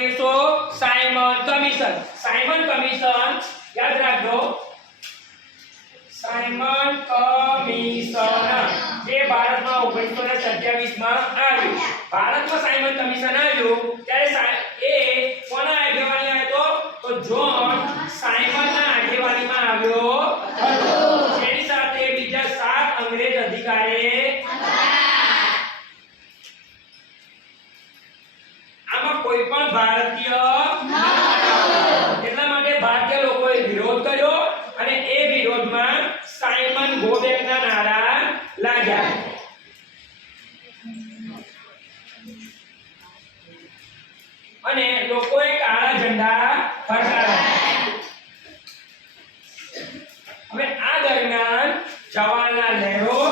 દેશો Simon commission. Simon Commission, યાદ રાખજો. Simon Commission. જે ભારતમાં ઓગણીસો ને સત્યાવીસમાં આવ્યું. ભારતમાં સાયમન કમિશન આવ્યું, ત્યારે એ કોના આગેવાની આવ્યો તો? જોન સાયમનના આગેવાનીમાં આવ્યો હતો જેની સાથે બીજા સાત અંગ્રેજ અધિકારી આમાં કોઈ પણ ભારતીય એટલા માટે ભારતીય લોકોએ વિરોધ કર્યો અને એ વિરોધમાં સાયમન ગોબેકના નારા લાગ્યા. અને લોકોએ કાળા ઝંડા ફરકાવ્યા. હવે આ દરમિયાન જવાહરલાલ નહેરુ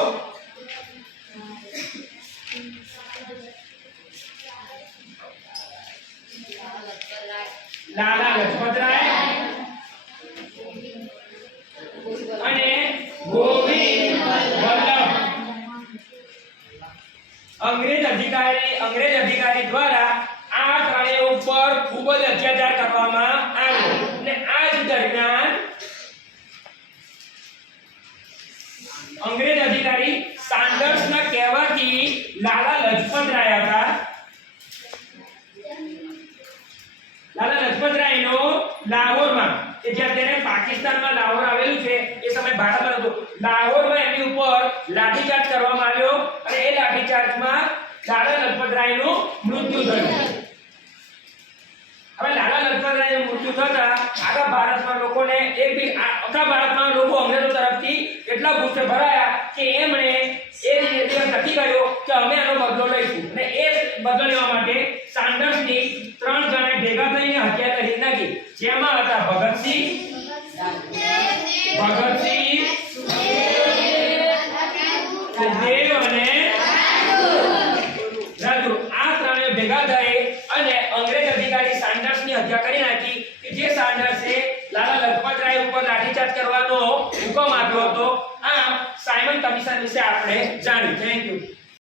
લાલા લજપતરાય અને ગોવિંદ અંગ્રેજ અધિકારી અંગ્રેજ અધિકારી દ્વારા આ ત્રણે ઉપર ખૂબ જ અત્યાચાર કરવામાં આવ્યો. અને આ જ દરમિયાન અંગ્રેજ અધિકારી સાન્ડર્સના કહેવાથી લાલા લજપત રાય હતા. લાહોરમાં, કે જ્યાં અત્યારે પાકિસ્તાનમાં લાહોર આવેલું છે, એ સમય ભારતમાં હતું. લાહોરમાં એમની ઉપર લાઠીચાર્જ કરવામાં આવ્યો અને એ લાઠીચાર્જમાં લાલા લજપત રાયનું મૃત્યુ થયું. હવે લાલા લજપત રાયનું મૃત્યુ થતા આખા ભારતમાં લોકોને એક બી આખા ભારતમાં લોકો અંગ્રેજો તરફથી એટલા ગુસ્સે ભરાયા કે એમણે એ રીતે નક્કી કર્યો કે અમે આનો બદલો લઈશું. અને એ બદલો લેવા માટે સાન્ડર્સની ત્રણ જણા ભેગા થઈને હત્યા કરી નાખી. જેમાં હતા ભગતસિંહ ભગતસિંહ અને આ ત્રણે ભેગા અને અંગ્રેજ અધિકારી સાન્ડર્સની હત્યા કરી નાખી કે જે સાન્ડર્સે લાલા લજપત રાય ઉપર લાઠીચાર્જ કરવાનો હુકમ આપ્યો હતો. આમ સાયમન કમિશન વિશે આપણે જાણ્યું. Thank you